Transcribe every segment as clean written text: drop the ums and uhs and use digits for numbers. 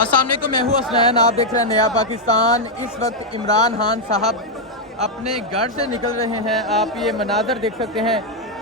अस्सलाम वालेकुम, मैं हूँ हसनैन। आप देख रहे हैं नया पाकिस्तान। इस वक्त इमरान खान साहब अपने घर से निकल रहे हैं। आप ये मनाजर देख सकते हैं।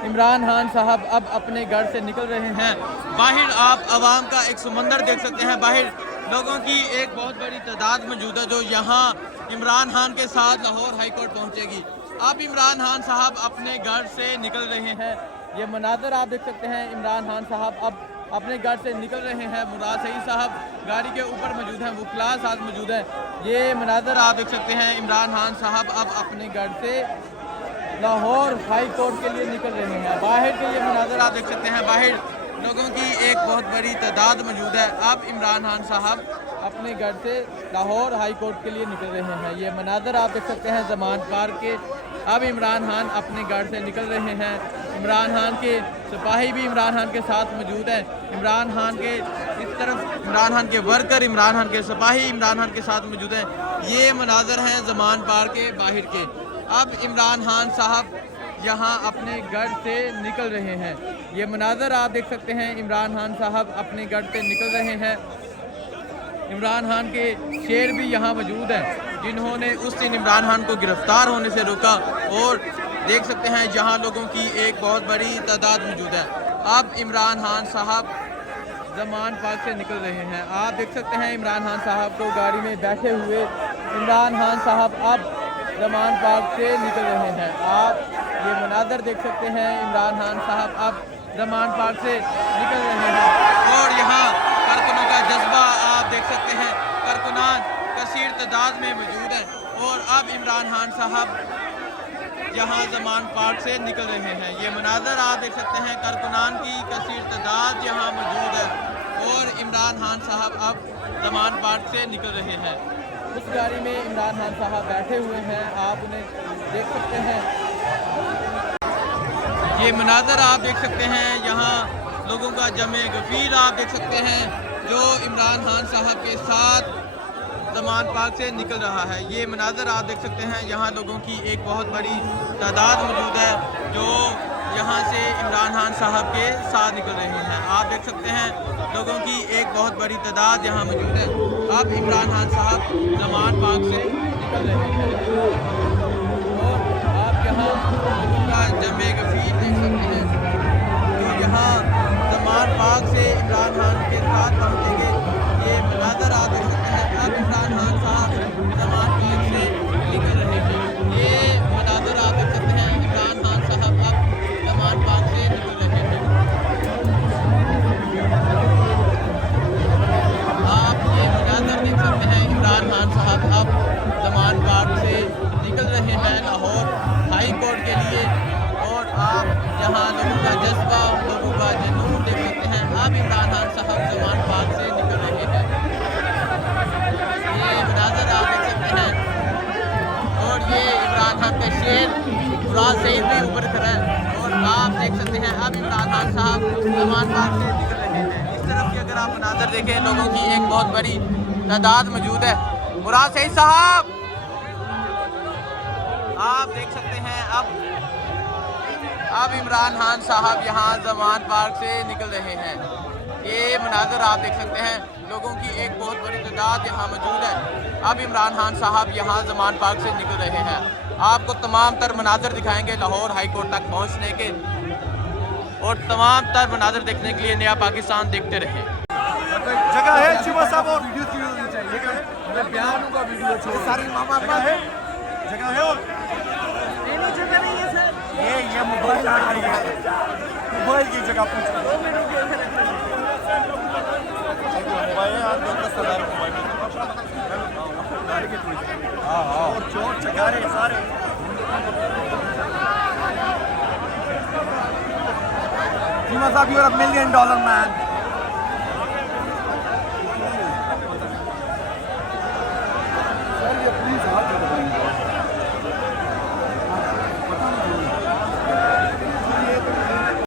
इमरान खान साहब अब अपने घर से निकल रहे हैं। बाहर आप आवाम का एक समंदर देख सकते हैं। बाहर लोगों की एक बहुत बड़ी तादाद मौजूद है जो यहाँ इमरान खान के साथ लाहौर हाई कोर्ट पहुँचेगी। अब इमरान खान साहब अपने घर से निकल रहे हैं। ये मनाजर आप देख सकते हैं। इमरान खान साहब अब अपने घर से निकल रहे हैं। मुराद सईद साहब गाड़ी के ऊपर मौजूद हैं, वकला साथ मौजूद हैं। ये मनाजर आप देख सकते हैं। इमरान खान साहब अब अपने घर से लाहौर हाई कोर्ट के लिए निकल रहे हैं। बाहर के लिए मनाजर आप देख सकते हैं। बाहर लोगों की एक बहुत बड़ी तादाद मौजूद है। अब इमरान खान साहब अपने घर से लाहौर हाई कोर्ट के लिए निकल रहे हैं। ये मनाजर आप देख सकते हैं जमान पार्क के। अब इमरान खान अपने घर से निकल रहे हैं। इमरान खान के सिपाही भी इमरान खान के साथ मौजूद हैं। इमरान खान के इस तरफ इमरान खान के वर्कर, इमरान खान के सिपाही इमरान खान के साथ मौजूद हैं। ये मनाजर हैं जमान पार्क के बाहर के। अब इमरान खान साहब यहाँ अपने घर से निकल रहे हैं। ये मनाजर आप देख सकते हैं। इमरान खान साहब अपने घर से निकल रहे हैं। इमरान खान के शेर भी यहाँ मौजूद हैं जिन्होंने उस दिन इमरान खान को गिरफ्तार होने से रोका। और देख सकते हैं जहाँ लोगों की एक बहुत बड़ी तादाद मौजूद है। अब इमरान खान साहब जमान पार्क से निकल रहे हैं। आप देख सकते हैं इमरान खान साहब को गाड़ी में बैठे हुए। इमरान खान साहब अब जमान पार्क से निकल रहे हैं। आप ये मनाजर देख सकते हैं। इमरान खान साहब अब जमान पार्क से निकल रहे हैं। और यहाँ कारकुनों का जज्बा आप देख सकते हैं। कारकुनान कसीर तादाद में मौजूद हैं। और अब इमरान खान साहब यहाँ जमान पार्क से निकल रहे हैं। ये मनाजर आप देख सकते हैं। कारकुनान की कसीर तादाद यहाँ मौजूद है। और इमरान खान साहब अब जमान पार्क से निकल रहे हैं। उस गाड़ी में इमरान खान साहब बैठे हुए हैं। आप उन्हें देख सकते हैं। ये मनाजर आप देख सकते हैं। यहाँ लोगों का जमे गफीर आप देख सकते हैं जो इमरान खान साहब के साथ जमान पार्क से निकल रहा है। ये मनाजर आप देख सकते हैं। यहाँ लोगों की एक बहुत बड़ी तादाद मौजूद है जो यहाँ से इमरान खान साहब के साथ निकल रहे हैं। आप देख सकते हैं लोगों की एक बहुत बड़ी तादाद यहाँ मौजूद है। अब इमरान खान साहब जमान पार्क से निकल रहे हैं। और आप यहाँ लोगों का जमे गफीर देख सकते हैं जो यहाँ जमान पार्क से इमरान खान के साथ पहुँचेंगे। ये मनाजर आप देख सकते हैं। अब इमरान खान साहब जमान पार्क से निकल रहे हैं। ये मनाजर आप देख सकते हैं। इमरान खान साहब अब जमान पार्क से निकल रहे हैं। आप ये मनाजर देख सकते हैं। इमरान खान साहब अब जमान पार्क से निकल रहे हैं लाहौर हाई कोर्ट के लिए। और आप यहाँ लोगों का जज्बा, लोगों का जुनून देख सकते हैं। अब इमरान खान साहब जमान पार्क से निकल रहे हैं। ये मनाजर आप देख सकते हैं। और ये इमरान खान का शेर मुराद सईद भी ऊपर खड़ा है। और आप देख सकते हैं अब इमरान खान साहब जमान पार्क से निकल रहे हैं। इस तरफ की अगर आप मनाजर देखें लोगों की एक बहुत बड़ी तादाद मौजूद है। मुराद सईद साहब आप देख सकते हैं। अब इमरान खान साहब यहाँ जमान पार्क से निकल रहे हैं। ये मनाजर आप देख सकते हैं। लोगों की एक बहुत बड़ी तादाद यहाँ मौजूद है। अब इमरान खान साहब यहाँ जमान पार्क से निकल रहे हैं। आपको तमाम तर मनाजर दिखाएंगे लाहौर हाई कोर्ट तक पहुँचने के। और तमाम तर मनाजर देखने के लिए नया पाकिस्तान देखते रहें। जगह है साहब और वीडियो चाहिए। बयानों का वीडियो सारी मामा है जगह है। और जगह नहीं है सर। ये मोबाइल आ रही है। मोबाइल की जगह पूछ रहा हूं। मोबाइल है यार, 10,000 मोबाइल हाँ और चोर चकारे सारे। जी साहब, you're $1 million man.